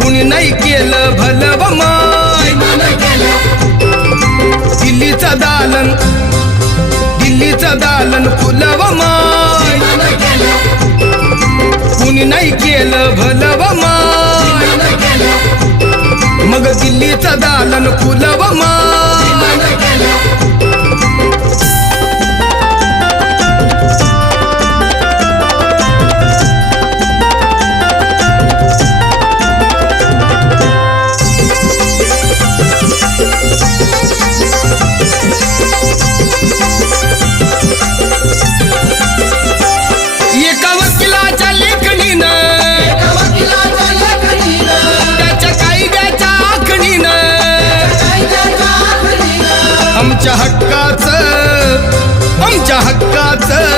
कुणी नाही केलं भलव माय दिल्लीचं दालन फुलव माय कुणी नाही केलं भलव माय मग दिल्लीचं दालन फुलव माय एका वकिलाच्या लेखणीनं त्याच्या कायद्याच्या आखणीनं आमच्या हक्काचं